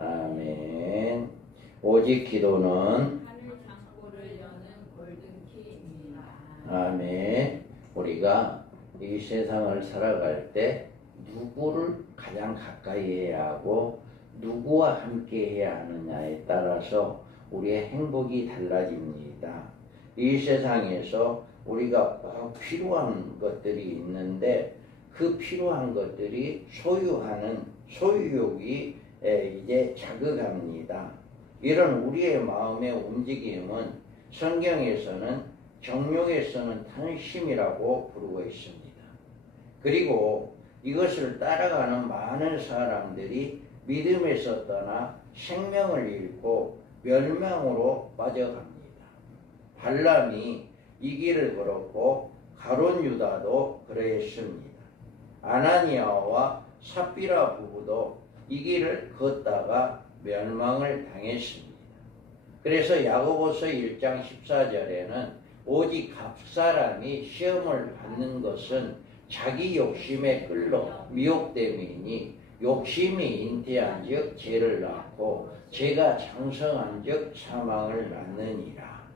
아멘. 오직 기도는 하늘 창고를 여는 골든키입니다. 아멘. 우리가 이 세상을 살아갈 때 누구를 가장 가까이 해야 하고 누구와 함께 해야 하느냐에 따라서 우리의 행복이 달라집니다. 이 세상에서 우리가 꼭 필요한 것들이 있는데 그 필요한 것들이 소유하는 소유욕이 이제 자극합니다. 이런 우리의 마음의 움직임은 성경에서는 정욕에서는 탐심이라고 부르고 있습니다. 그리고 이것을 따라가는 많은 사람들이 믿음에서 떠나 생명을 잃고 멸망으로 빠져갑니다. 발람이 이 길을 걸었고 가룟 유다도 그러했습니다. 아나니아와 삽비라 부부도 이 길을 걷다가 멸망을 당했습니다. 그래서 야고보서 1장 14절에는 오직 갑사람이 시험을 받는 것은 자기 욕심에 끌려 미혹됨이니 욕심이 잉태한 즉 죄를 낳고 죄가 장성한 즉 사망을 낳느니라.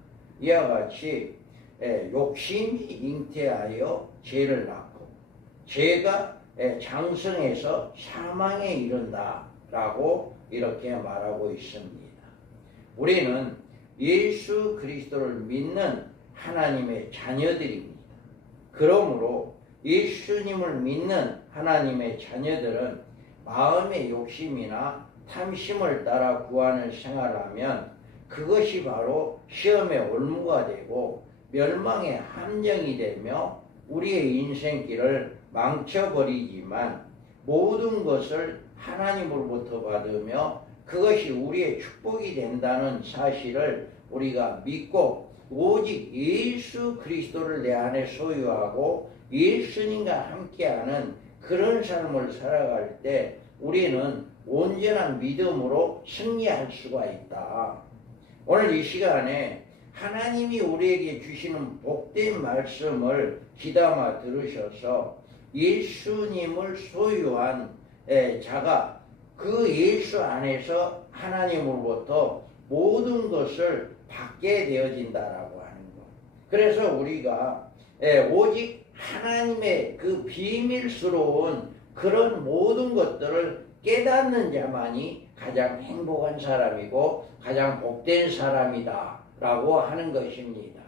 이와 같이 욕심이 잉태하여 죄를 낳고 죄가 장성해서 사망에 이른다라고 이렇게 말하고 있습니다. 우리는 예수 그리스도를 믿는 하나님의 자녀들입니다. 그러므로 예수님을 믿는 하나님의 자녀들은 마음의 욕심이나 탐심을 따라 구하는 생활을 하면 그것이 바로 시험의 올무가 되고 멸망의 함정이 되며 우리의 인생길을 망쳐버리지만 모든 것을 하나님으로부터 받으며 그것이 우리의 축복이 된다는 사실을 우리가 믿고 오직 예수 그리스도를 내 안에 소유하고 예수님과 함께하는 그런 삶을 살아갈 때 우리는 온전한 믿음으로 승리할 수가 있다. 오늘 이 시간에 하나님이 우리에게 주시는 복된 말씀을 귀담아 들으셔서 예수님을 소유한 자가 그 예수 안에서 하나님으로부터 모든 것을 받게 되어진다라고 하는 것. 그래서 우리가 오직 하나님의 그 비밀스러운 그런 모든 것들을 깨닫는 자만이 가장 행복한 사람이고 가장 복된 사람이다 라고 하는 것입니다.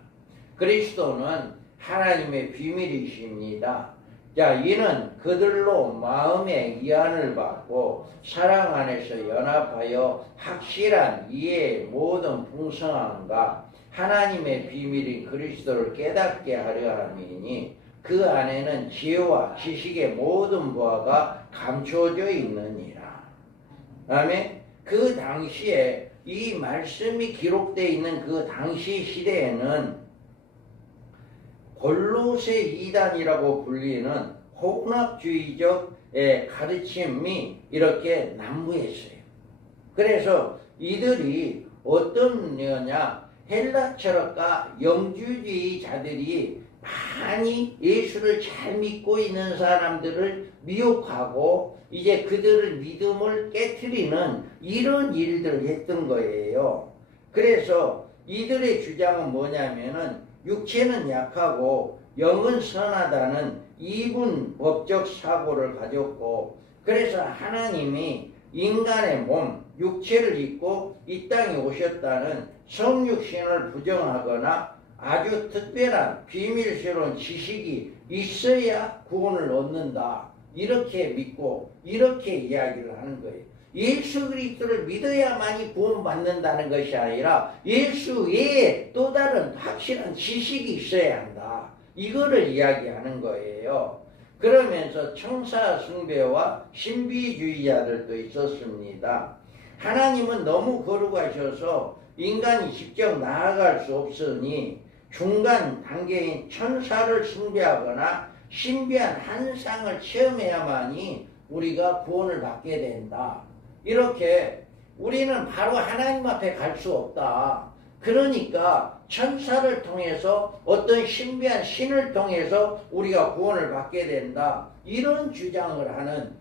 그리스도는 하나님의 비밀이십니다. 자, 이는 그들로 마음의 이안을 받고 사랑 안에서 연합하여 확실한 이해의 모든 풍성함과 하나님의 비밀인 그리스도를 깨닫게 하려 함이니 그 안에는 지혜와 지식의 모든 보화가 감춰져 있느니라. 아멘. 그 당시에 이 말씀이 기록되어 있는 그 당시 시대에는 골로새 이단이라고 불리는 혼합주의적 가르침이 이렇게 난무했어요. 그래서 이들이 어떤 냐 헬라 철학과 영주주의자들이 많이 예수를 잘 믿고 있는 사람들을 미혹하고 이제 그들의 믿음을 깨트리는 이런 일들을 했던 거예요. 그래서 이들의 주장은 뭐냐면은 육체는 약하고 영은 선하다는 이분법적 사고를 가졌고 그래서 하나님이 인간의 몸, 육체를 입고 이 땅에 오셨다는 성육신을 부정하거나 아주 특별한 비밀스러운 지식이 있어야 구원을 얻는다. 이렇게 믿고 이렇게 이야기를 하는 거예요. 예수 그리스도를 믿어야만이 구원받는다는 것이 아니라 예수 외에 또 다른 확실한 지식이 있어야 한다. 이거를 이야기하는 거예요. 그러면서 청사 숭배와 신비주의자들도 있었습니다. 하나님은 너무 거룩하셔서 인간이 직접 나아갈 수 없으니 중간 단계인 천사를 숭배하거나 신비한 환상을 체험해야만이 우리가 구원을 받게 된다. 이렇게 우리는 바로 하나님 앞에 갈 수 없다. 그러니까 천사를 통해서 어떤 신비한 신을 통해서 우리가 구원을 받게 된다. 이런 주장을 하는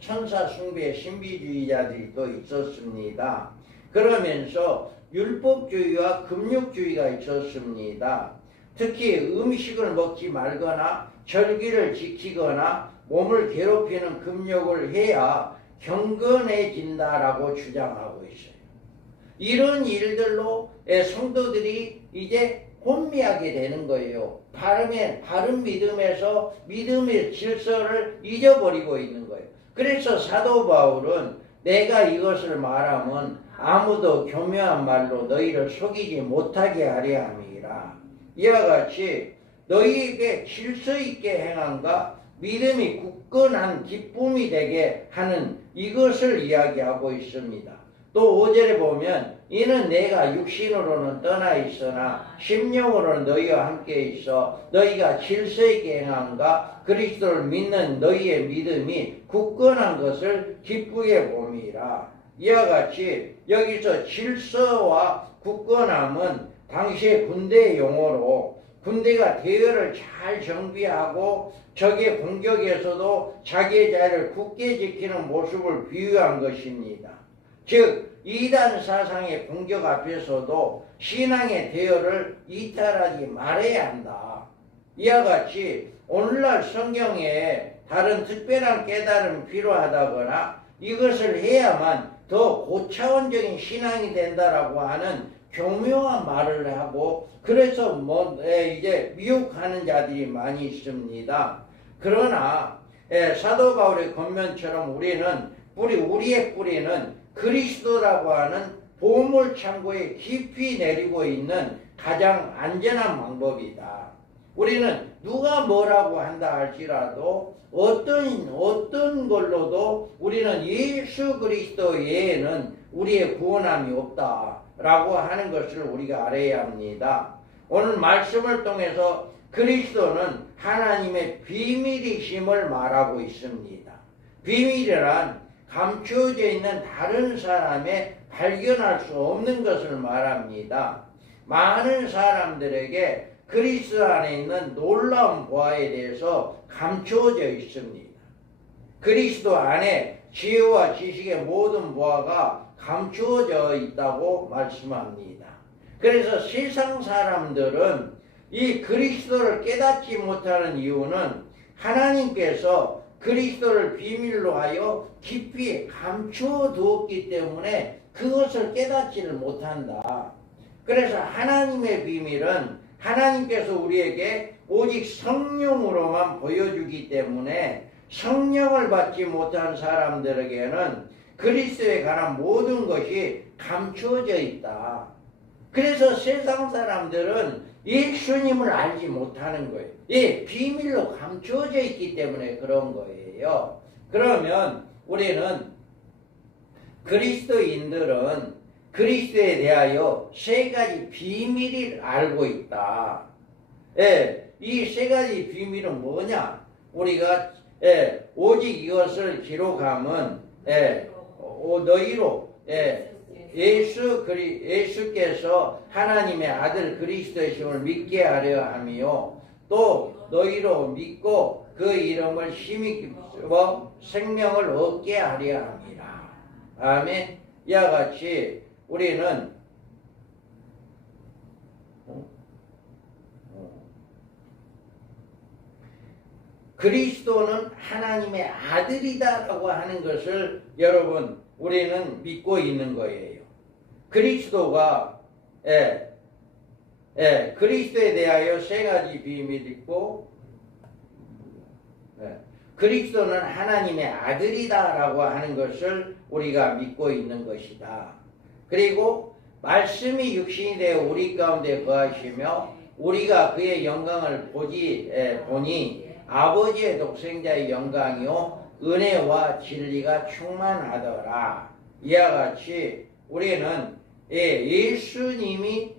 천사 숭배 신비주의자들이 또 있었습니다. 그러면서 율법주의와 금욕주의가 있었습니다. 특히 음식을 먹지 말거나 절기를 지키거나 몸을 괴롭히는 금욕을 해야 경건해진다라고 주장하고 있어요. 이런 일들로 성도들이 이제 혼미하게 되는 거예요. 바른 믿음에서 믿음의 질서를 잊어버리고 있는 거예요. 그래서 사도 바울은 내가 이것을 말하면 아무도 교묘한 말로 너희를 속이지 못하게 하려 함이라. 이와 같이 너희에게 질서 있게 행함과 믿음이 굳건한 기쁨이 되게 하는 이것을 이야기하고 있습니다. 또 5절에 보면 이는 내가 육신으로는 떠나 있으나 심령으로는 너희와 함께 있어 너희가 질서 있게 행함과 그리스도를 믿는 너희의 믿음이 굳건한 것을 기쁘게 봄이라. 이와 같이 여기서 질서와 굳건함은 당시의 군대 용어로 군대가 대열을 잘 정비하고 적의 공격에서도 자기의 자리를 굳게 지키는 모습을 비유한 것입니다. 즉 이단 사상의 공격 앞에서도 신앙의 대열을 이탈하지 말아야 한다. 이와 같이 오늘날 성경에 다른 특별한 깨달음이 필요하다거나 이것을 해야만 더 고차원적인 신앙이 된다라고 하는 교묘한 말을 하고 그래서 이제 미혹하는 자들이 많이 있습니다. 그러나 사도 바울의 권면처럼 우리의 뿌리는 그리스도라고 하는 보물 창고에 깊이 내리고 있는 가장 안전한 방법이다. 우리는 누가 뭐라고 한다 할지라도 어떤 걸로도 우리는 예수 그리스도 외에는 우리의 구원함이 없다라고 하는 것을 우리가 알아야 합니다. 오늘 말씀을 통해서 그리스도는 하나님의 비밀이심을 말하고 있습니다. 비밀이란 감추어져 있는 다른 사람에 발견할 수 없는 것을 말합니다. 많은 사람들에게 그리스도 안에 있는 놀라운 보화에 대해서 감추어져 있습니다. 그리스도 안에 지혜와 지식의 모든 보화가 감추어져 있다고 말씀합니다. 그래서 세상 사람들은 이 그리스도를 깨닫지 못하는 이유는 하나님께서 그리스도를 비밀로 하여 깊이 감추어 두었기 때문에 그것을 깨닫지를 못한다. 그래서 하나님의 비밀은 하나님께서 우리에게 오직 성령으로만 보여주기 때문에 성령을 받지 못한 사람들에게는 그리스도에 관한 모든 것이 감추어져 있다. 그래서 세상 사람들은 예수님을 알지 못하는 거예요. 비밀로 감추어져 있기 때문에 그런 거예요. 그러면 우리는 그리스도인들은 그리스도에 대하여 세 가지 비밀을 알고 있다. 이 세 가지 비밀은 뭐냐? 우리가 오직 이것을 기록함은 너희로 예수께서 하나님의 아들 그리스도이심을 믿게 하려 하며 또 너희로 믿고 그 이름을 힘입어 생명을 얻게 하려 함이라. 아멘. 이와 같이 우리는 그리스도는 하나님의 아들이다라고 하는 것을 여러분 우리는 믿고 있는 거예요. 그리스도가 그리스도에 대하여 세 가지 비밀이 있고 그리스도는 하나님의 아들이다라고 하는 것을 우리가 믿고 있는 것이다. 그리고 말씀이 육신이 되어 우리 가운데 거하시며 우리가 그의 영광을 보니 아버지의 독생자의 영광이요 은혜와 진리가 충만하더라. 이와 같이 우리는 예수님이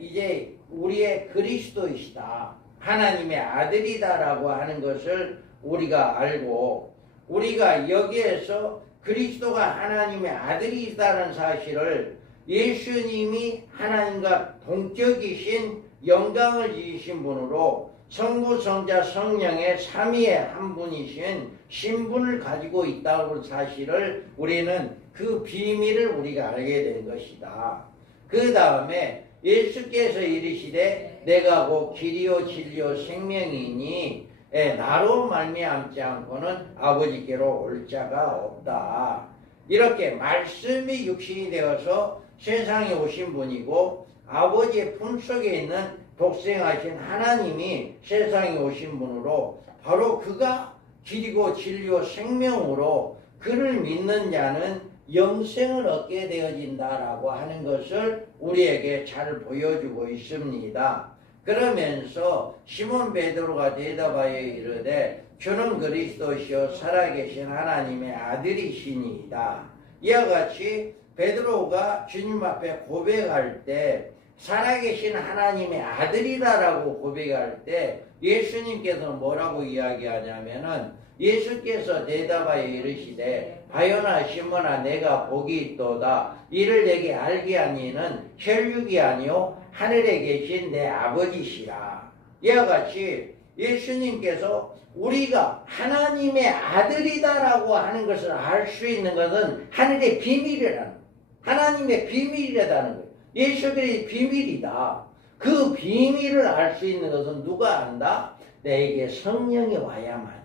이제 우리의 그리스도이시다. 하나님의 아들이다라고 하는 것을 우리가 알고 우리가 여기에서 그리스도가 하나님의 아들이다라는 사실을 예수님이 하나님과 동격이신 영광을 지으신 분으로 성부, 성자, 성령의 삼위의 한 분이신 신분을 가지고 있다는 사실을 우리는 그 비밀을 우리가 알게 된 것이다. 그 다음에 예수께서 이르시되 내가 곧 길이요 진리요 생명이니 나로 말미암지 않고는 아버지께로 올 자가 없다. 이렇게 말씀이 육신이 되어서 세상에 오신 분이고 아버지의 품속에 있는 독생하신 하나님이 세상에 오신 분으로 바로 그가 길이고 진리요 생명으로 그를 믿는 자는 영생을 얻게 되어진다라고 하는 것을 우리에게 잘 보여주고 있습니다. 그러면서 시몬 베드로가 대답하여 이르되 주는 그리스도시요 살아계신 하나님의 아들이시니이다. 이와 같이 베드로가 주님 앞에 고백할 때 살아계신 하나님의 아들이다라고 고백할 때 예수님께서는 뭐라고 이야기하냐면은 예수께서 대답하여 이르시되 바요나 시몬아 내가 복이 있도다. 이를 내게 알게 하니는 혈육이 아니요 하늘에 계신 내 아버지시라. 이와 같이 예수님께서 우리가 하나님의 아들이다라고 하는 것을 알 수 있는 것은 하늘의 비밀이라는, 하나님의 비밀이라는 거예요. 예수들의 비밀이다. 그 비밀을 알 수 있는 것은 누가 안다? 내게 성령이 와야만이.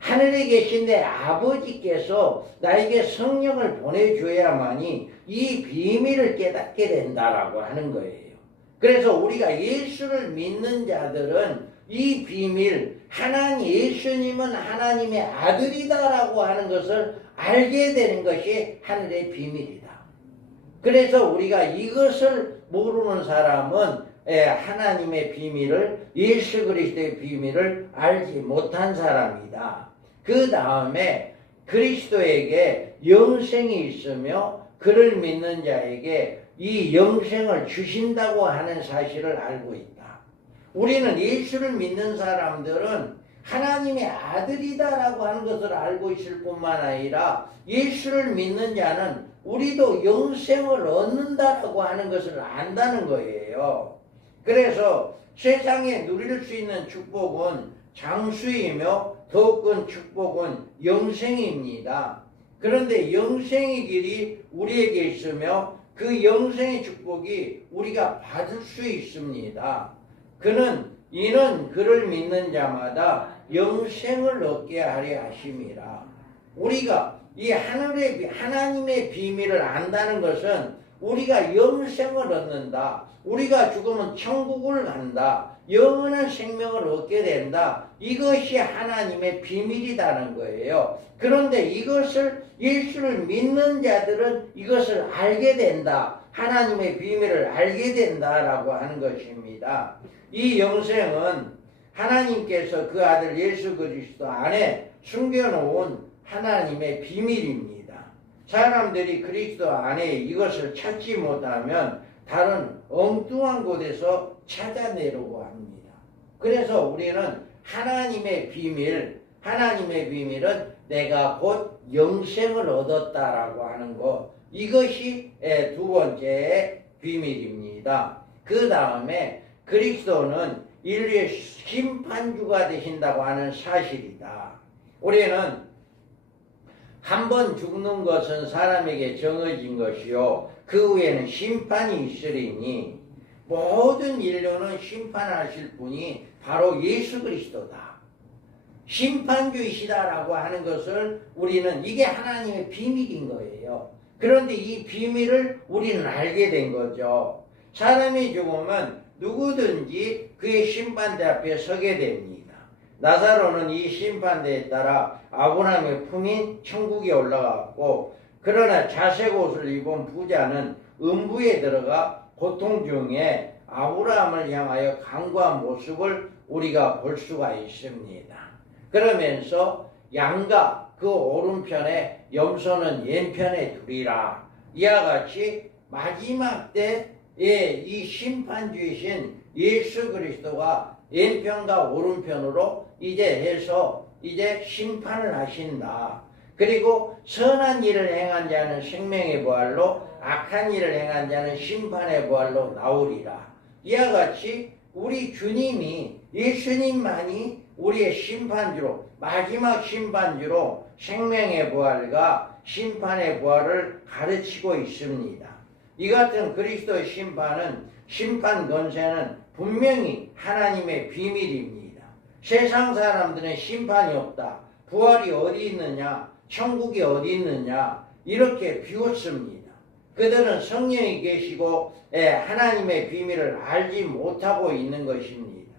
하늘에 계신 내 아버지께서 나에게 성령을 보내줘야만이 이 비밀을 깨닫게 된다라고 하는 거예요. 그래서 우리가 예수를 믿는 자들은 이 비밀, 예수님은 하나님의 아들이다라고 하는 것을 알게 되는 것이 하늘의 비밀이다. 그래서 우리가 이것을 모르는 사람은 하나님의 비밀을, 예수 그리스도의 비밀을 알지 못한 사람이다. 그 다음에 그리스도에게 영생이 있으며 그를 믿는 자에게 이 영생을 주신다고 하는 사실을 알고 있다. 우리는 예수를 믿는 사람들은 하나님의 아들이다라고 하는 것을 알고 있을 뿐만 아니라 예수를 믿는 자는 우리도 영생을 얻는다라고 하는 것을 안다는 거예요. 그래서 세상에 누릴 수 있는 축복은 장수이며 더욱 큰 축복은 영생입니다. 그런데 영생의 길이 우리에게 있으며 그 영생의 축복이 우리가 받을 수 있습니다. 이는 그를 믿는 자마다 영생을 얻게 하려 하심이라. 우리가 이 하나님의 비밀을 안다는 것은 우리가 영생을 얻는다. 우리가 죽으면 천국을 간다. 영원한 생명을 얻게 된다. 이것이 하나님의 비밀이라는 거예요. 그런데 이것을 예수를 믿는 자들은 이것을 알게 된다. 하나님의 비밀을 알게 된다라고 하는 것입니다. 이 영생은 하나님께서 그 아들 예수 그리스도 안에 숨겨놓은 하나님의 비밀입니다. 사람들이 그리스도 안에 이것을 찾지 못하면 다른 엉뚱한 곳에서 찾아내려고 합니다. 그래서 우리는 하나님의 비밀은 내가 곧 영생을 얻었다라고 하는 것, 이것이 두 번째 비밀입니다. 그 다음에 그리스도는 인류의 심판주가 되신다고 하는 사실이다. 우리는 한 번 죽는 것은 사람에게 정해진 것이요 그 후에는 심판이 있으리니 모든 인류는 심판하실 분이 바로 예수 그리스도다. 심판주이시다라고 하는 것을 우리는 이게 하나님의 비밀인 거예요. 그런데 이 비밀을 우리는 알게 된 거죠. 사람이 죽으면 누구든지 그의 심판대 앞에 서게 됩니다. 나사로는 이 심판대에 따라 아브라함의 품인 천국에 올라갔고, 그러나 자색 옷을 입은 부자는 음부에 들어가 고통 중에 아브라함을 향하여 간구한 모습을 우리가 볼 수가 있습니다. 그러면서 양가 그 오른편에 염소는 왼편에 두리라. 이와 같이 마지막 때에 이 심판주이신 예수 그리스도가 왼편과 오른편으로 이제 심판을 하신다. 그리고 선한 일을 행한 자는 생명의 부활로 악한 일을 행한 자는 심판의 부활로 나오리라. 이와 같이 우리 주님이 예수님만이 우리의 심판주로 마지막 심판주로 생명의 부활과 심판의 부활을 가르치고 있습니다. 이 같은 그리스도의 심판 권세는 분명히 하나님의 비밀입니다. 세상 사람들은 심판이 없다. 부활이 어디 있느냐? 천국이 어디 있느냐? 이렇게 비웃습니다. 그들은 성령이 계시고 하나님의 비밀을 알지 못하고 있는 것입니다.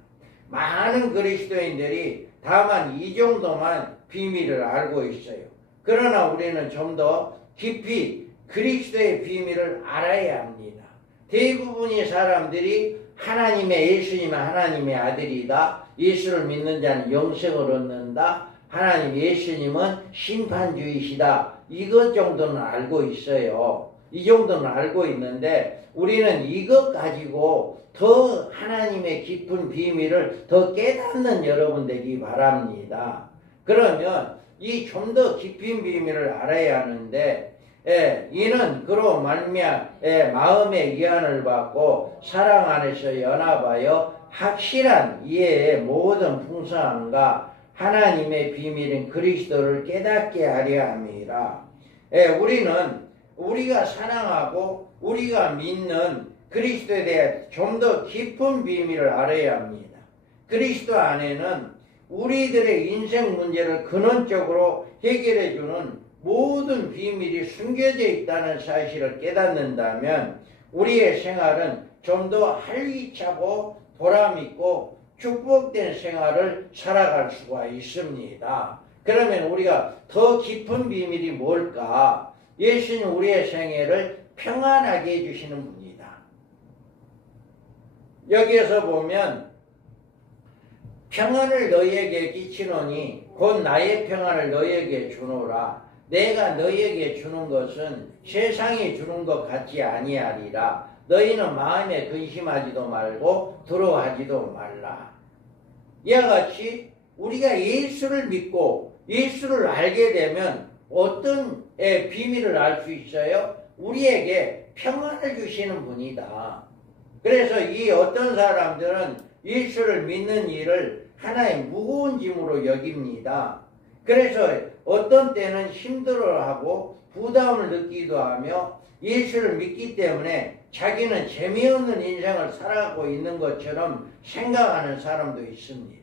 많은 그리스도인들이 다만 이 정도만 비밀을 알고 있어요. 그러나 우리는 좀 더 깊이 그리스도의 비밀을 알아야 합니다. 대부분의 사람들이 예수님은 하나님의 아들이다. 예수를 믿는 자는 영생을 얻는다. 하나님 예수님은 심판주이시다. 이것 정도는 알고 있어요. 이 정도는 알고 있는데 우리는 이것 가지고 더 하나님의 깊은 비밀을 더 깨닫는 여러분 되기 바랍니다. 그러면 이 좀 더 깊은 비밀을 알아야 하는데 이는 그로 마음의 위안을 받고 사랑 안에서 연합하여 확실한 이해의 모든 풍성함과 하나님의 비밀인 그리스도를 깨닫게 하려 함이라. 우리가 사랑하고 우리가 믿는 그리스도에 대해 좀 더 깊은 비밀을 알아야 합니다. 그리스도 안에는 우리들의 인생 문제를 근원적으로 해결해주는 모든 비밀이 숨겨져 있다는 사실을 깨닫는다면 우리의 생활은 좀 더 활기차고 보람있고 축복된 생활을 살아갈 수가 있습니다. 그러면 우리가 더 깊은 비밀이 뭘까? 예수님 우리의 생애를 평안하게 해주시는 분이다. 여기에서 보면 평안을 너희에게 끼치노니 곧 나의 평안을 너희에게 주노라. 내가 너희에게 주는 것은 세상이 주는 것 같지 아니하리라. 너희는 마음에 근심하지도 말고 두려워하지도 말라. 이와 같이 우리가 예수를 믿고 예수를 알게 되면 어떤 비밀을 알 수 있어요? 우리에게 평안을 주시는 분이다. 그래서 이 어떤 사람들은 예수를 믿는 일을 하나의 무거운 짐으로 여깁니다. 그래서 어떤 때는 힘들어하고 부담을 느끼기도 하며 예수를 믿기 때문에 자기는 재미없는 인생을 살아가고 있는 것처럼 생각하는 사람도 있습니다.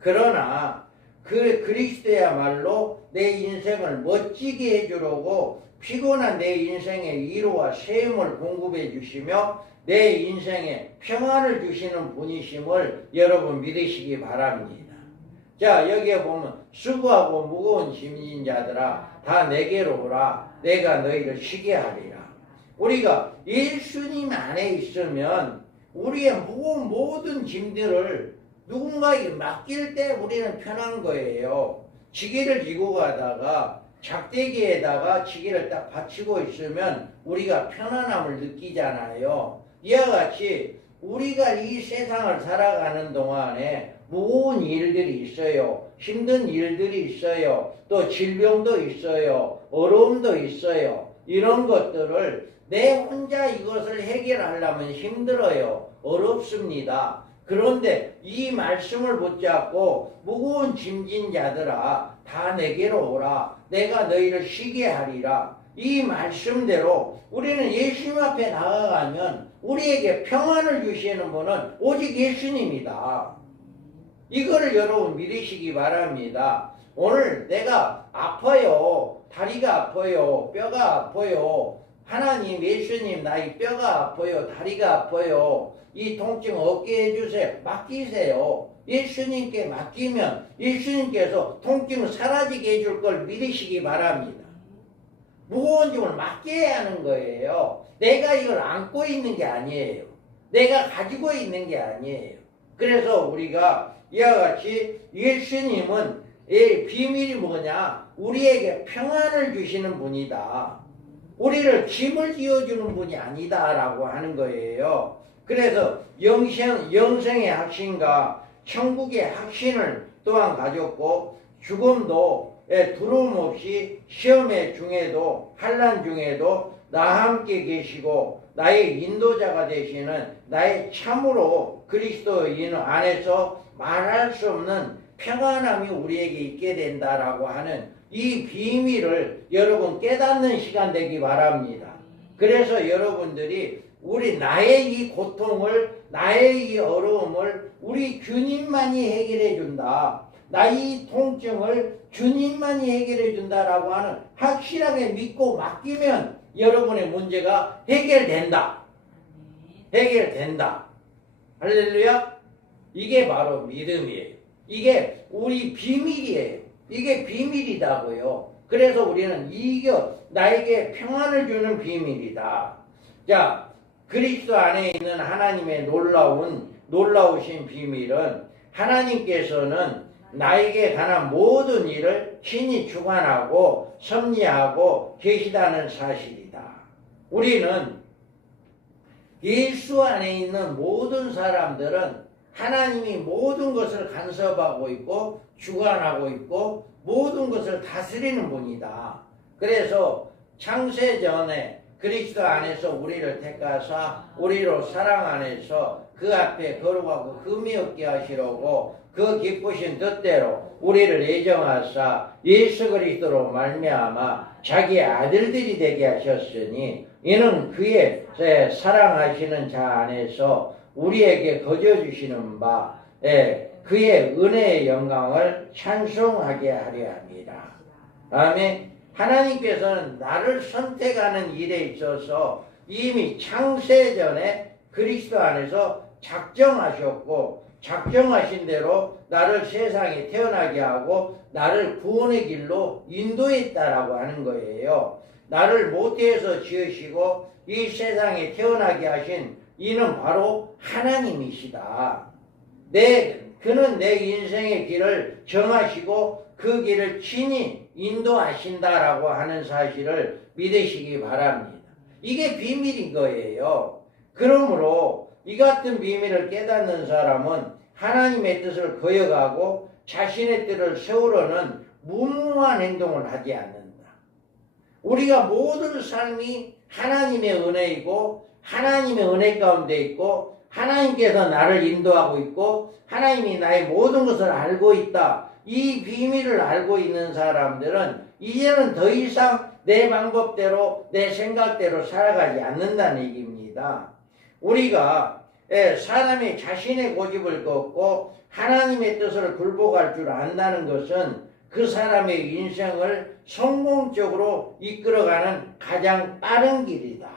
그러나 그 그리스도야말로 내 인생을 멋지게 해주려고 피곤한 내 인생의 위로와 세움을 공급해 주시며 내 인생에 평안을 주시는 분이심을 여러분 믿으시기 바랍니다. 자, 여기에 보면 수고하고 무거운 짐진 자들아 다 내게로 오라. 내가 너희를 쉬게 하리라. 우리가 예수님 안에 있으면 우리의 무거운 모든 짐들을 누군가에게 맡길 때 우리는 편한 거예요. 지게를 지고 가다가 작대기에다가 지게를 딱 받치고 있으면 우리가 편안함을 느끼잖아요. 이와 같이 우리가 이 세상을 살아가는 동안에 무거운 일들이 있어요. 힘든 일들이 있어요. 또 질병도 있어요. 어려움도 있어요. 이런 것들을 내 혼자 이것을 해결하려면 힘들어요. 어렵습니다. 그런데 이 말씀을 붙잡고 무거운 짐진 자들아 다 내게로 오라. 내가 너희를 쉬게 하리라. 이 말씀대로 우리는 예수님 앞에 나아가면 우리에게 평안을 주시는 분은 오직 예수님이다. 이거를 여러분 믿으시기 바랍니다. 오늘 내가 아파요. 다리가 아파요. 뼈가 아파요. 하나님 예수님 나의 뼈가 아파요. 다리가 아파요. 이 통증 없게 해주세요. 맡기세요. 예수님께 맡기면 예수님께서 통증 사라지게 해줄 걸 믿으시기 바랍니다. 무거운 짐을 맡겨야 하는 거예요. 내가 이걸 안고 있는 게 아니에요. 내가 가지고 있는 게 아니에요. 그래서 우리가 이와 같이 예수님은 비밀이 뭐냐? 우리에게 평안을 주시는 분이다. 우리를 짐을 지어주는 분이 아니다라고 하는 거예요. 그래서 영생의 확신과 천국의 확신을 또한 가졌고 죽음도 두려움 없이 시험의 중에도 환난 중에도 나와 함께 계시고 나의 인도자가 되시는 나의 참으로 그리스도인 안에서 말할 수 없는 평안함이 우리에게 있게 된다라고 하는 이 비밀을 여러분 깨닫는 시간 되기 바랍니다. 그래서 여러분들이 나의 이 고통을, 나의 이 어려움을 우리 주님만이 해결해 준다. 나의 통증을 주님만이 해결해 준다라고 하는 확실하게 믿고 맡기면 여러분의 문제가 해결된다. 해결된다. 할렐루야. 이게 바로 믿음이에요. 이게 우리 비밀이에요. 이게 비밀이다고요. 그래서 우리는 나에게 평안을 주는 비밀이다. 자, 그리스도 안에 있는 하나님의 놀라우신 비밀은 하나님께서는 나에게 관한 모든 일을 친히 주관하고 섭리하고 계시다는 사실이다. 우리는 예수 안에 있는 모든 사람들은 하나님이 모든 것을 간섭하고 있고 주관하고 있고 모든 것을 다스리는 분이다. 그래서 창세전에 그리스도 안에서 우리를 택하사 우리로 사랑 안에서 그 앞에 거룩하고 흠이 없게 하시려고 그 기쁘신 뜻대로 우리를 예정하사 예수 그리스도로 말미암아 자기의 아들들이 되게 하셨으니 이는 그의 사랑하시는 자 안에서 우리에게 거저주시는 바 그의 은혜의 영광을 찬송하게 하려 합니다. 아멘. 하나님께서는 나를 선택하는 일에 있어서 이미 창세전에 그리스도 안에서 작정하신 대로 나를 세상에 태어나게 하고 나를 구원의 길로 인도했다라고 하는 거예요. 나를 모태에서 지으시고 이 세상에 태어나게 하신 이는 바로 하나님이시다. 그는 내 인생의 길을 정하시고 그 길을 친히 인도하신다라고 하는 사실을 믿으시기 바랍니다. 이게 비밀인 거예요. 그러므로 이 같은 비밀을 깨닫는 사람은 하나님의 뜻을 거역하고 자신의 뜻을 세우려는 무모한 행동을 하지 않는다. 우리가 모든 삶이 하나님의 은혜이고 하나님의 은혜 가운데 있고 하나님께서 나를 인도하고 있고 하나님이 나의 모든 것을 알고 있다. 이 비밀을 알고 있는 사람들은 이제는 더 이상 내 방법대로 내 생각대로 살아가지 않는다는 얘기입니다. 우리가 사람이 자신의 고집을 꺾고 하나님의 뜻을 굴복할 줄 안다는 것은 그 사람의 인생을 성공적으로 이끌어가는 가장 빠른 길이다.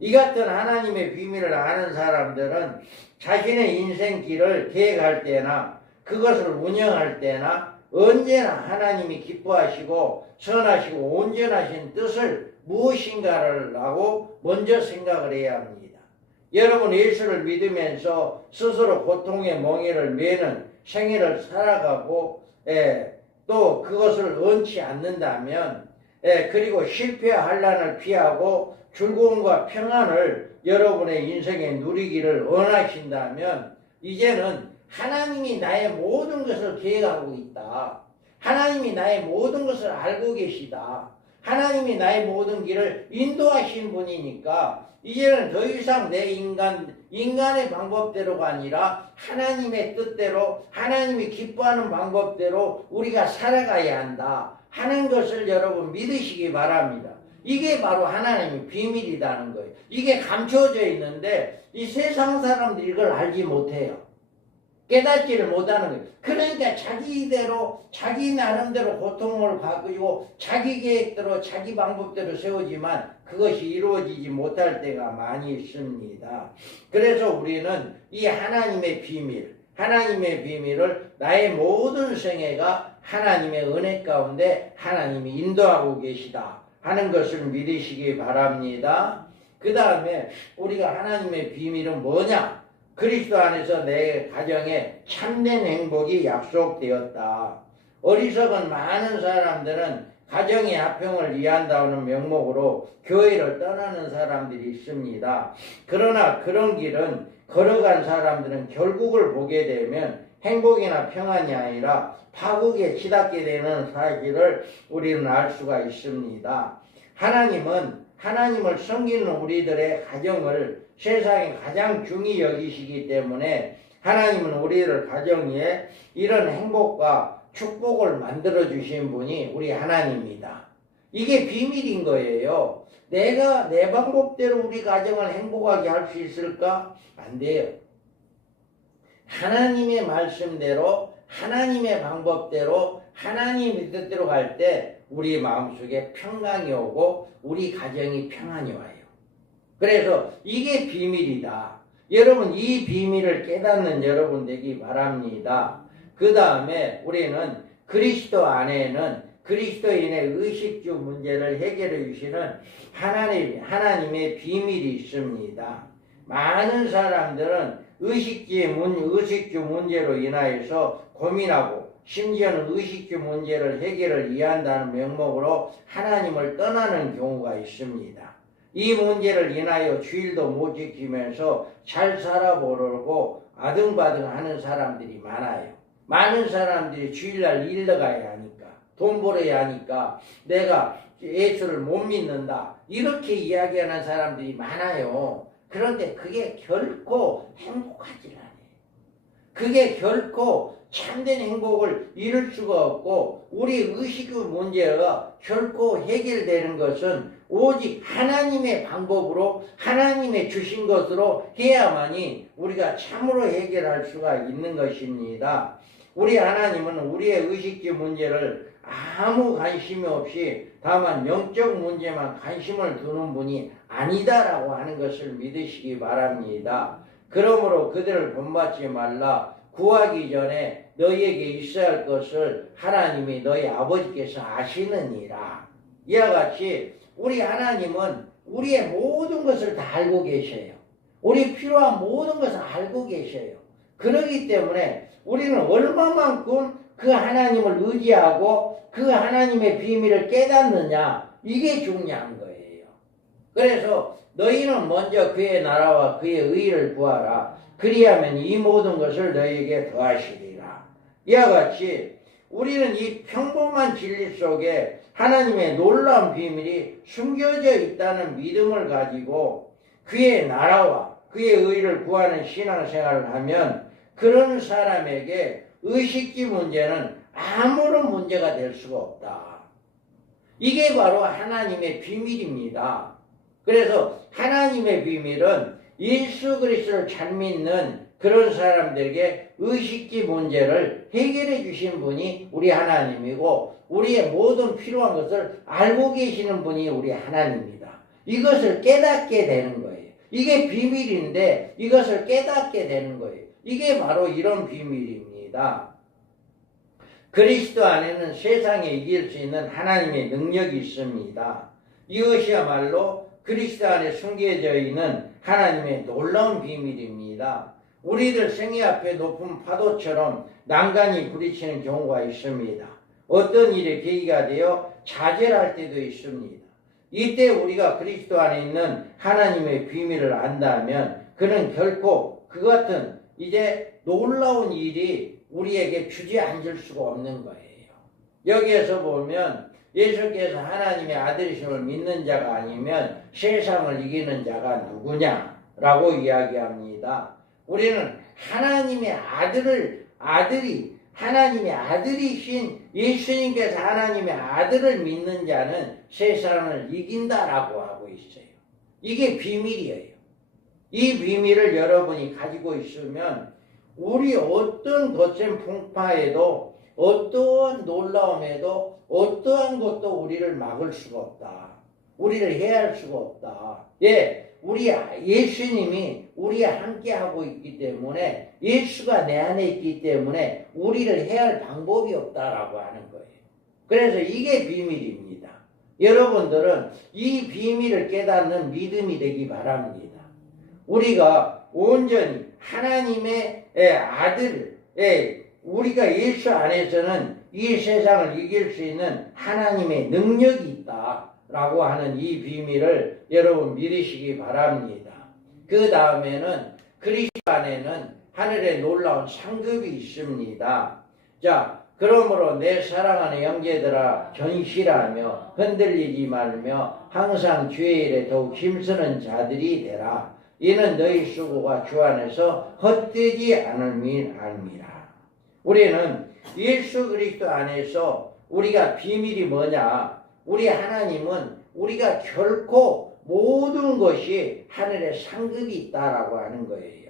이 같은 하나님의 비밀을 아는 사람들은 자신의 인생 길을 계획할 때나 그것을 운영할 때나 언제나 하나님이 기뻐하시고 선하시고 온전하신 뜻을 무엇인가를 하고 먼저 생각을 해야 합니다. 여러분 예수를 믿으면서 스스로 고통의 멍에를 매는 생애를 살아가고 또 그것을 원치 않는다면 그리고 실패와 환난을 피하고 즐거움과 평안을 여러분의 인생에 누리기를 원하신다면 이제는 하나님이 나의 모든 것을 계획하고 있다. 하나님이 나의 모든 것을 알고 계시다. 하나님이 나의 모든 길을 인도하신 분이니까 이제는 더 이상 내 인간의 방법대로가 아니라 하나님의 뜻대로 하나님이 기뻐하는 방법대로 우리가 살아가야 한다 하는 것을 여러분 믿으시기 바랍니다. 이게 바로 하나님의 비밀이라는 거예요. 이게 감춰져 있는데 이 세상 사람들이 이걸 알지 못해요. 깨닫지를 못하는 거예요. 그러니까 자기대로 자기 나름대로 고통을 가지고 자기 계획대로 자기 방법대로 세우지만 그것이 이루어지지 못할 때가 많이 있습니다. 그래서 우리는 이 하나님의 비밀을 나의 모든 생애가 하나님의 은혜 가운데 하나님이 인도하고 계시다 하는 것을 믿으시기 바랍니다. 그 다음에 우리가 하나님의 비밀은 뭐냐? 그리스도 안에서 내 가정에 참된 행복이 약속되었다. 어리석은 많은 사람들은 가정의 화평을 위한다는 명목으로 교회를 떠나는 사람들이 있습니다. 그러나 그런 길은 걸어간 사람들은 결국을 보게 되면 행복이나 평안이 아니라 파국에 치닫게 되는 사실을 우리는 알 수가 있습니다. 하나님은 하나님을 섬기는 우리들의 가정을 세상에 가장 중히 여기시기 때문에 하나님은 우리들 가정에 이런 행복과 축복을 만들어 주신 분이 우리 하나님입니다. 이게 비밀인 거예요. 내가 내 방법대로 우리 가정을 행복하게 할 수 있을까? 안 돼요. 하나님의 말씀대로 하나님의 방법대로 하나님의 뜻대로 갈 때 우리 마음속에 평강이 오고 우리 가정이 평안이 와요. 그래서 이게 비밀이다. 여러분 이 비밀을 깨닫는 여러분 되기 바랍니다. 그 다음에 우리는 그리스도 안에는 그리스도인의 의식주 문제를 해결해 주시는 하나님의 비밀이 있습니다. 많은 사람들은 의식주 문제로 인하여서 고민하고 심지어는 의식주 문제를 해결을 이해한다는 명목으로 하나님을 떠나는 경우가 있습니다. 이 문제를 인하여 주일도 못 지키면서 잘 살아보려고 아등바등 하는 사람들이 많아요. 많은 사람들이 주일날 일러 가야 하니까 돈 벌어야 하니까 내가 예수를 못 믿는다 이렇게 이야기하는 사람들이 많아요. 그런데 그게 결코 행복하지 않아요. 그게 결코 참된 행복을 이룰 수가 없고 우리 의식의 문제가 결코 해결되는 것은 오직 하나님의 방법으로 하나님의 주신 것으로 해야만이 우리가 참으로 해결할 수가 있는 것입니다. 우리 하나님은 우리의 의식주 문제를 아무 관심이 없이 다만 영적 문제만 관심을 두는 분이 아니다라고 하는 것을 믿으시기 바랍니다. 그러므로 그들을 본받지 말라. 구하기 전에 너희에게 있어야 할 것을 하나님이 너희 아버지께서 아시느니라. 이와 같이 우리 하나님은 우리의 모든 것을 다 알고 계셔요. 우리 필요한 모든 것을 알고 계셔요. 그러기 때문에 우리는 얼마만큼 그 하나님을 의지하고 그 하나님의 비밀을 깨닫느냐 이게 중요한 거예요. 그래서 너희는 먼저 그의 나라와 그의 의를 구하라. 그리하면 이 모든 것을 너희에게 더하시리라. 이와 같이 우리는 이 평범한 진리 속에 하나님의 놀라운 비밀이 숨겨져 있다는 믿음을 가지고 그의 나라와 그의 의를 구하는 신앙생활을 하면 그런 사람에게 의식주 문제는 아무런 문제가 될 수가 없다. 이게 바로 하나님의 비밀입니다. 그래서 하나님의 비밀은 예수 그리스도를 잘 믿는 그런 사람들에게 의식주 문제를 해결해 주신 분이 우리 하나님이고 우리의 모든 필요한 것을 알고 계시는 분이 우리 하나님입니다. 이것을 깨닫게 되는 거예요. 이게 비밀인데 이것을 깨닫게 되는 거예요. 이게 바로 이런 비밀입니다. 그리스도 안에는 세상에 이길 수 있는 하나님의 능력이 있습니다. 이것이야말로 그리스도 안에 숨겨져 있는 하나님의 놀라운 비밀입니다. 우리들 생애 앞에 높은 파도처럼 난간이 부딪히는 경우가 있습니다. 어떤 일에 계기가 되어 좌절할 때도 있습니다. 이때 우리가 그리스도 안에 있는 하나님의 비밀을 안다면 그는 결코 그 같은 이제 놀라운 일이 우리에게 주저앉을 수가 없는 거예요. 여기에서 보면 예수께서 하나님의 아들이심을 믿는 자가 아니면 세상을 이기는 자가 누구냐라고 이야기합니다. 우리는 하나님의 하나님의 아들이신 예수님께서 하나님의 아들을 믿는 자는 세상을 이긴다라고 하고 있어요. 이게 비밀이에요. 이 비밀을 여러분이 가지고 있으면 우리 어떤 거센 풍파에도 어떠한 놀라움에도 어떠한 것도 우리를 막을 수가 없다. 우리를 해할 수가 없다. 우리 예수님이 우리와 함께하고 있기 때문에 예수가 내 안에 있기 때문에 우리를 해할 방법이 없다라고 하는 거예요. 그래서 이게 비밀입니다. 여러분들은 이 비밀을 깨닫는 믿음이 되기 바랍니다. 우리가 온전히 하나님의 아들, 우리가 예수 안에서는 이 세상을 이길 수 있는 하나님의 능력이 있다라고 하는 이 비밀을 여러분 믿으시기 바랍니다. 그 다음에는 그리스도 안에는 하늘에 놀라운 상급이 있습니다. 자, 그러므로 내 사랑하는 형제들아 견실하며 흔들리지 말며 항상 주의 일에 더욱 힘쓰는 자들이 되라. 이는 너희 수고가 주 안에서 헛되지 않음이 아니라. 우리는 예수 그리스도 안에서 우리가 비밀이 뭐냐? 우리 하나님은 우리가 결코 모든 것이 하늘에 상급이 있다라고 하는 거예요.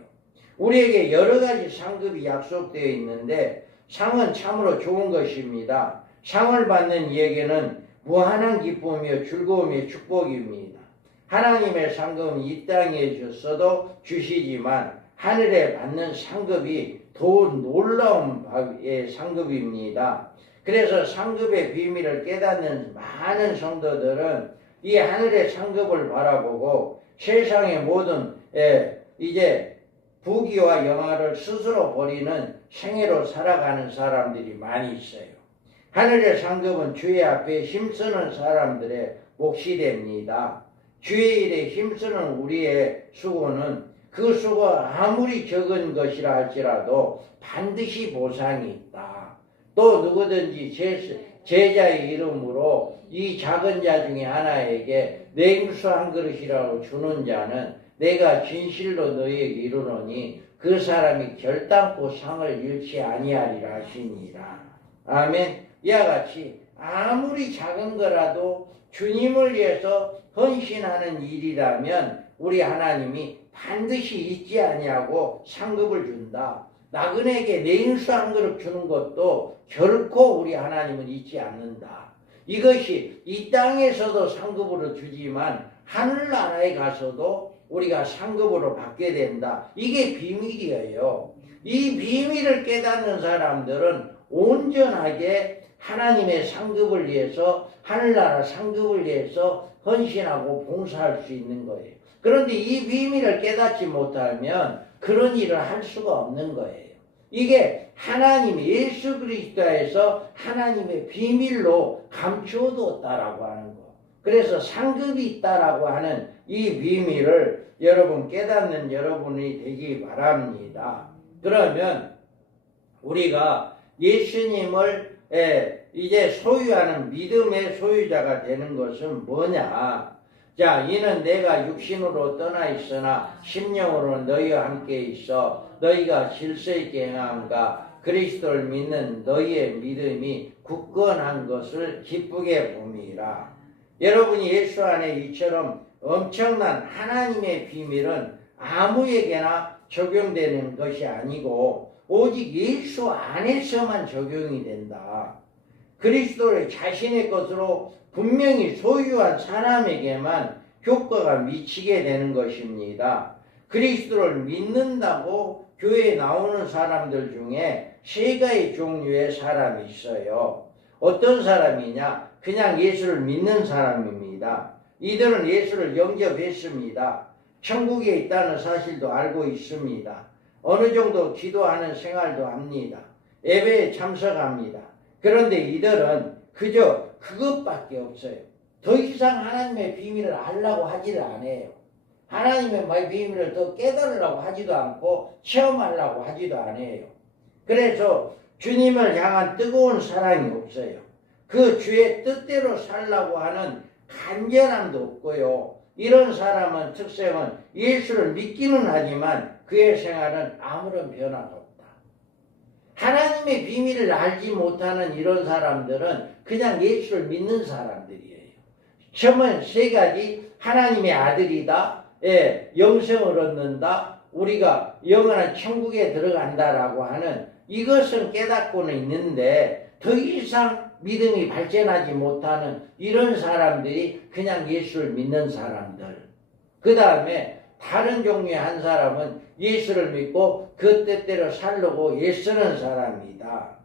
우리에게 여러 가지 상급이 약속되어 있는데 상은 참으로 좋은 것입니다. 상을 받는 이에게는 무한한 기쁨이며 즐거움의 축복입니다. 하나님의 상급은 이 땅에 줬어도 주시지만 하늘에 받는 상급이 더 놀라운 상급입니다. 그래서 상급의 비밀을 깨닫는 많은 성도들은 이 하늘의 상급을 바라보고 세상의 모든 이제 부귀와 영화를 스스로 버리는 생애로 살아가는 사람들이 많이 있어요. 하늘의 상급은 주의 앞에 힘쓰는 사람들의 몫이 됩니다. 주의 일에 힘쓰는 우리의 수고는 그 수고가 아무리 적은 것이라 할지라도 반드시 보상이 있다. 또 누구든지 제자의 이름으로 이 작은 자 중에 하나에게 냉수 한 그릇이라고 주는 자는 내가 진실로 너희에게 이르노니 그 사람이 결단코 상을 잃지 아니하리라 하시니라. 아멘. 이와 같이 아무리 작은 거라도 주님을 위해서 헌신하는 일이라면 우리 하나님이 반드시 잊지 아니하고 상급을 준다. 나그네에게 냉수 한 그릇 주는 것도 결코 우리 하나님은 잊지 않는다. 이것이 이 땅에서도 상급으로 주지만 하늘나라에 가서도 우리가 상급으로 받게 된다. 이게 비밀이에요. 이 비밀을 깨닫는 사람들은 온전하게 하나님의 상급을 위해서 하늘나라 상급을 위해서 헌신하고 봉사할 수 있는 거예요. 그런데 이 비밀을 깨닫지 못하면 그런 일을 할 수가 없는 거예요. 이게 하나님 예수 그리스도에서 하나님의 비밀로 감추어뒀다라고 하는 거. 그래서 상급이 있다라고 하는 이 비밀을 여러분 깨닫는 여러분이 되기 바랍니다. 그러면 우리가 예수님을 이제 소유하는 믿음의 소유자가 되는 것은 뭐냐? 자, 이는 내가 육신으로 떠나 있으나 심령으로 너희와 함께 있어 너희가 질서 있게 행함과 그리스도를 믿는 너희의 믿음이 굳건한 것을 기쁘게 봄이라. 여러분이 예수 안에 이처럼 엄청난 하나님의 비밀은 아무에게나 적용되는 것이 아니고 오직 예수 안에서만 적용이 된다. 그리스도를 자신의 것으로 분명히 소유한 사람에게만 효과가 미치게 되는 것입니다. 그리스도를 믿는다고 교회에 나오는 사람들 중에 세 가지 종류의 사람이 있어요. 어떤 사람이냐? 그냥 예수를 믿는 사람입니다. 이들은 예수를 영접했습니다. 천국에 있다는 사실도 알고 있습니다. 어느 정도 기도하는 생활도 합니다. 예배에 참석합니다. 그런데 이들은 그저 그것밖에 없어요. 더 이상 하나님의 비밀을 알려고 하지를 않아요. 하나님의 비밀을 더 깨달으려고 하지도 않고 체험하려고 하지도 않아요. 그래서 주님을 향한 뜨거운 사랑이 없어요. 그 주의 뜻대로 살려고 하는 간절함도 없고요. 이런 사람은 특성은 예수를 믿기는 하지만 그의 생활은 아무런 변화가 없다. 하나님의 비밀을 알지 못하는 이런 사람들은 그냥 예수를 믿는 사람들이에요. 처음은 세 가지: 하나님의 아들이다, 영생을 얻는다, 우리가 영원한 천국에 들어간다라고 하는 이것은 깨닫고는 있는데 더 이상 믿음이 발전하지 못하는 이런 사람들이 그냥 예수를 믿는 사람들. 그 다음에 다른 종류의 한 사람은 예수를 믿고 그 뜻대로 살려고 애쓰는 사람이다.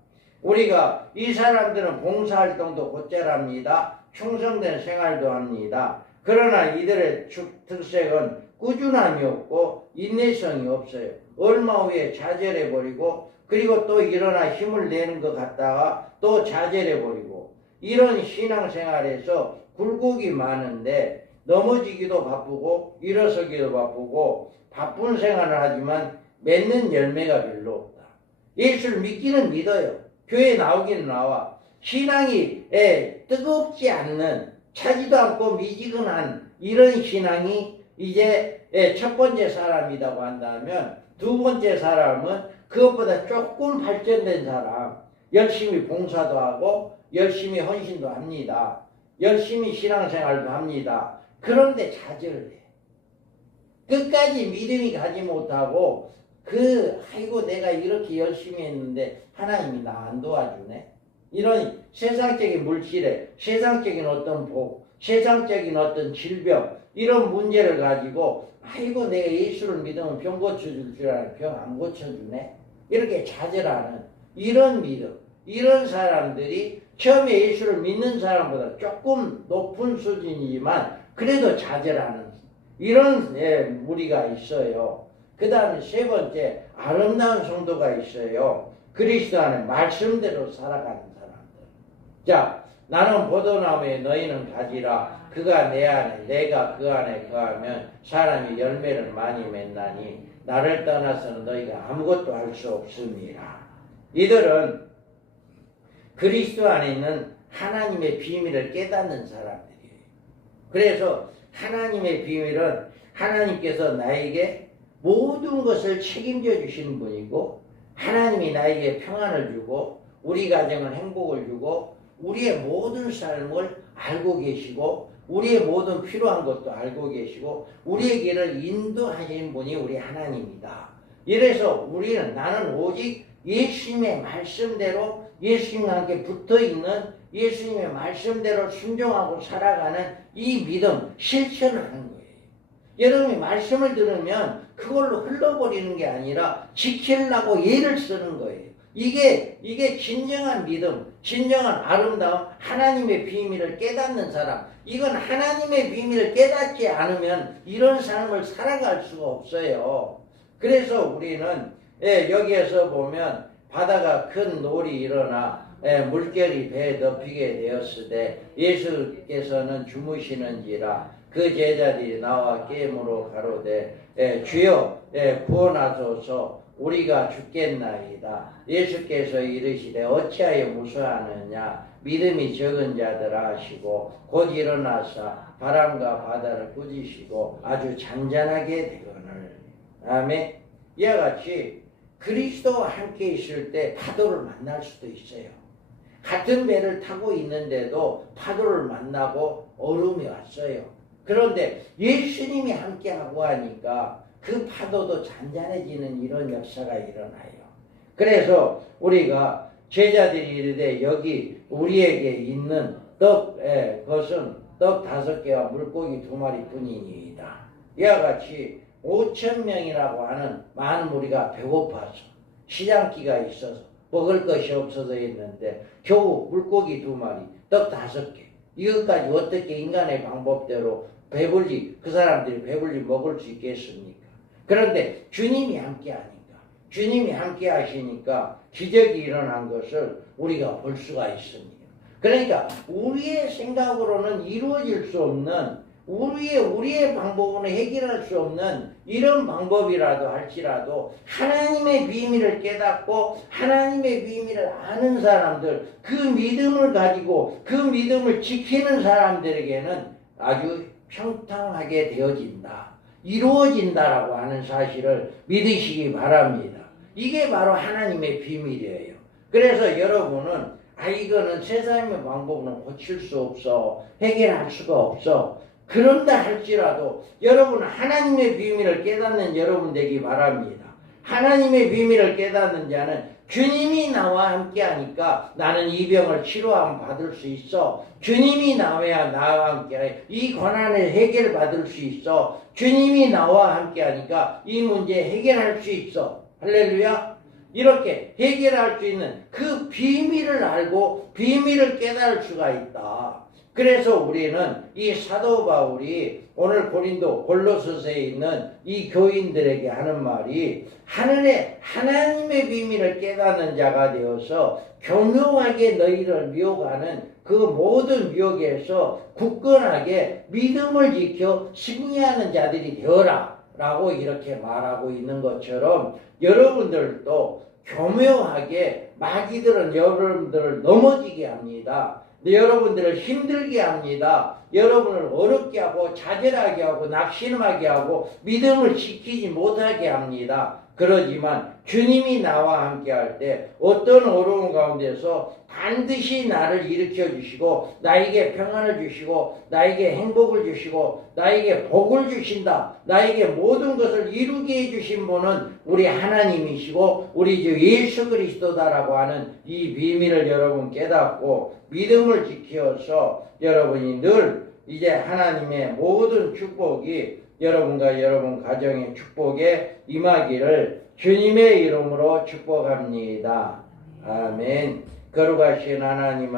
우리가 이 사람들은 봉사활동도 곧잘 합니다. 충성된 생활도 합니다. 그러나 이들의 특색은 꾸준함이 없고 인내성이 없어요. 얼마 후에 좌절해버리고 그리고 또 일어나 힘을 내는 것 같다가 또 좌절해버리고 이런 신앙생활에서 굴곡이 많은데 넘어지기도 바쁘고 일어서기도 바쁘고 바쁜 생활을 하지만 맺는 열매가 별로 없다. 예수를 믿기는 믿어요. 교회 나오기는 나와. 신앙이 뜨겁지 않는, 차지도 않고 미지근한 이런 신앙이 이제 첫 번째 사람이라고 한다면, 두 번째 사람은 그것보다 조금 발전된 사람, 열심히 봉사도 하고 열심히 헌신도 합니다. 열심히 신앙생활도 합니다. 그런데 좌절을 해. 끝까지 믿음이 가지 못하고 아이고 내가 이렇게 열심히 했는데 하나님이 나 안 도와주네. 이런 세상적인 물질에, 세상적인 어떤 복, 세상적인 어떤 질병, 이런 문제를 가지고 아이고 내가 예수를 믿으면 병 고쳐줄 줄 알았는데 병 안 고쳐주네. 이렇게 좌절하는 이런 믿음, 이런 사람들이 처음에 예수를 믿는 사람보다 조금 높은 수준이지만 그래도 좌절하는 이런 무리가 있어요. 그 다음에 세 번째, 아름다운 성도가 있어요. 그리스도 안에 말씀대로 살아가는 사람들. 자, 나는 포도나무에 너희는 가지라. 그가 내 안에, 내가 그 안에 거하면 사람이 열매를 많이 맺나니 나를 떠나서는 너희가 아무것도 할 수 없습니다. 이들은 그리스도 안에 있는 하나님의 비밀을 깨닫는 사람들이에요. 그래서 하나님의 비밀은 하나님께서 나에게 모든 것을 책임져 주시는 분이고, 하나님이 나에게 평안을 주고 우리 가정은 행복을 주고 우리의 모든 삶을 알고 계시고 우리의 모든 필요한 것도 알고 계시고 우리의 길을 인도하시는 분이 우리 하나님이다. 이래서 나는 오직 예수님의 말씀대로, 예수님과 함께 붙어있는 예수님의 말씀대로 순종하고 살아가는 이 믿음, 실천을 하는 거예요. 여러분이 말씀을 들으면 그걸로 흘러버리는 게 아니라 지키려고 예를 쓰는 거예요. 이게 진정한 믿음, 진정한 아름다움, 하나님의 비밀을 깨닫는 사람. 이건 하나님의 비밀을 깨닫지 않으면 이런 삶을 살아갈 수가 없어요. 그래서 우리는 여기에서 보면 바다가 큰 놀이 일어나 물결이 배에 덮이게 되었으되 예수께서는 주무시는지라 그 제자들이 나와 깨물어 가로되 주여 구원하소서 우리가 죽겠나이다. 예수께서 이르시되 어찌하여 무서워하느냐 믿음이 적은 자들아 하시고 곧 일어나사 바람과 바다를 꾸짖으시고 아주 잔잔하게 되거늘. 아멘. 이와 같이 그리스도와 함께 있을 때 파도를 만날 수도 있어요. 같은 배를 타고 있는데도 파도를 만나고 얼음이 왔어요. 그런데 예수님이 함께하고 하니까 그 파도도 잔잔해지는 이런 역사가 일어나요. 그래서 우리가 제자들이 이르되 여기 우리에게 있는 것은 떡 5개와 물고기 2마리 뿐이니이다. 이와 같이 5,000명이라고 하는 많은 무리가 배고파서 시장기가 있어서 먹을 것이 없어서 했는데 겨우 물고기 2마리, 떡 5개. 이것까지 어떻게 인간의 방법대로 그 사람들이 배불리 먹을 수 있겠습니까? 그런데 주님이 함께 하니까, 주님이 함께 하시니까 기적이 일어난 것을 우리가 볼 수가 있습니다. 그러니까 우리의 생각으로는 이루어질 수 없는, 우리의 방법으로는 해결할 수 없는 이런 방법이라도 할지라도 하나님의 비밀을 깨닫고 하나님의 비밀을 아는 사람들, 그 믿음을 가지고 그 믿음을 지키는 사람들에게는 아주 평탄하게 되어진다, 이루어진다라고 하는 사실을 믿으시기 바랍니다. 이게 바로 하나님의 비밀이에요. 그래서 여러분은 이거는 세상의 방법으로는 고칠 수 없어, 해결할 수가 없어, 그런다 할지라도 여러분은 하나님의 비밀을 깨닫는 여러분 되기 바랍니다. 하나님의 비밀을 깨닫는 자는 주님이 나와 함께 하니까 나는 이 병을 치료함 받을 수 있어. 주님이 나와야 나와 함께 이 고난을 해결받을 수 있어. 주님이 나와 함께 하니까 이 문제 해결할 수 있어. 할렐루야. 이렇게 해결할 수 있는 그 비밀을 알고 비밀을 깨달을 수가 있다. 그래서 우리는 이 사도 바울이 오늘 고린도 골로새서에 있는 이 교인들에게 하는 말이 하늘에 하나님의 비밀을 깨닫는 자가 되어서 교묘하게 너희를 미혹하는 그 모든 미혹에서 굳건하게 믿음을 지켜 승리하는 자들이 되어라 라고 이렇게 말하고 있는 것처럼 여러분들도 교묘하게 마귀들은 여러분들을 넘어지게 합니다. 여러분들을 힘들게 합니다. 여러분을 어렵게 하고 좌절하게 하고 낙심하게 하고 믿음을 지키지 못하게 합니다. 그러지만 주님이 나와 함께 할 때 어떤 어려움 가운데서 반드시 나를 일으켜 주시고 나에게 평안을 주시고 나에게 행복을 주시고 나에게 복을 주신다. 나에게 모든 것을 이루게 해주신 분은 우리 하나님이시고 우리 주 예수 그리스도다라고 하는 이 비밀을 여러분 깨닫고 믿음을 지켜서 여러분이 늘 이제 하나님의 모든 축복이 여러분과 여러분 가정의 축복에 임하기를 주님의 이름으로 축복합니다. 아멘. 거룩하신 하나님